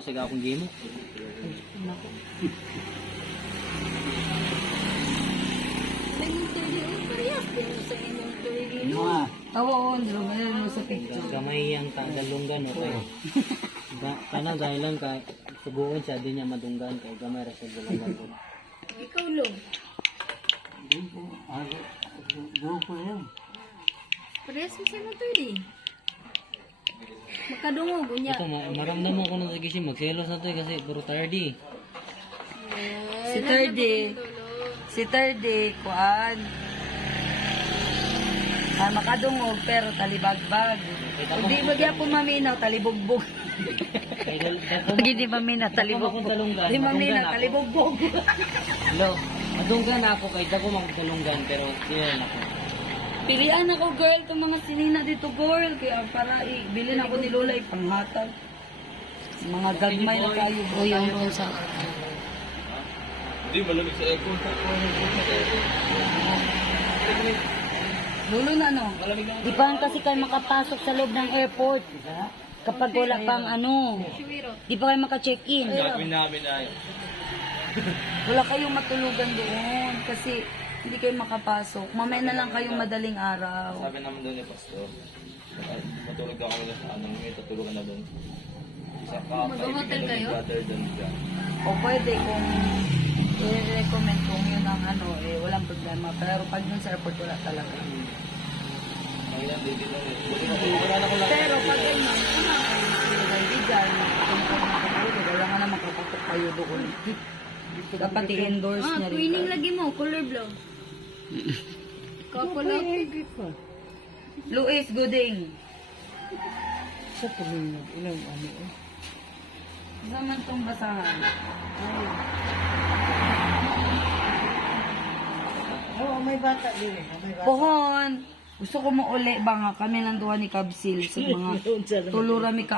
Saga akong gimo. Nako. Oo, mo sa picture. Gamay yang dalunggan o kayo. Kana dahilan ka subuon siya din niya madunggan kay gamay ra sa dalunggan ko. Ikaw long. Grupo yan. Parehas mo sila to eh. Makadungog, unya. Ito, maramdaman ko na sa gising. Magselos na to eh kasi puro tardy. Si Tardy, kuan. Makadungog pero talibagbag. Hindi magya po maminaw, talibugbog. Hindi maminaw, talibugbog. Hindi maminaw, talibugbog. Hello, madunggan ako kay dako magdalunggan pero sila na ako. Pilian ako girl, itong mga sinina dito girl. Kaya para bilhin ako ni Lola ipanghatag. Mga gagmay na kayo. O yung sa... Hindi, malamig sa aircon. Lulo na no? Di pa kasi kayo makapasok sa loob ng airport. Kapag wala pang ano. Di pa kayo maka-check-in. Gagawin namin ay. Wala kayong matulugan doon kasi hindi kayo makapasok. Mamaya na lang kayong madaling araw. Sabi naman doon ni Pastor, matulog daw kami sa anong may tutulugan na doon. Sa Mag-hotel kayo? Brother doon siya. O pwede kung i-recommend kung yun ang ano, walang problema. Pero pag dun sa airport, wala talaga. Ngayon, hindi doon eh. Wala na ko lang. Pero pag ganyan, kaibigan, wala nga naman kapatok kayo doon. Dapat i-endorse niya rin. Twinning lagi mo, color blue. Kapala. Luis Gooding. Sa tumingin, ilang ano eh. Naman tong basahan. Oo, may bata din eh. Pohon. Gusto ko mo uli ba nga kami nang duha ni Kabsil sa mga tulurami ka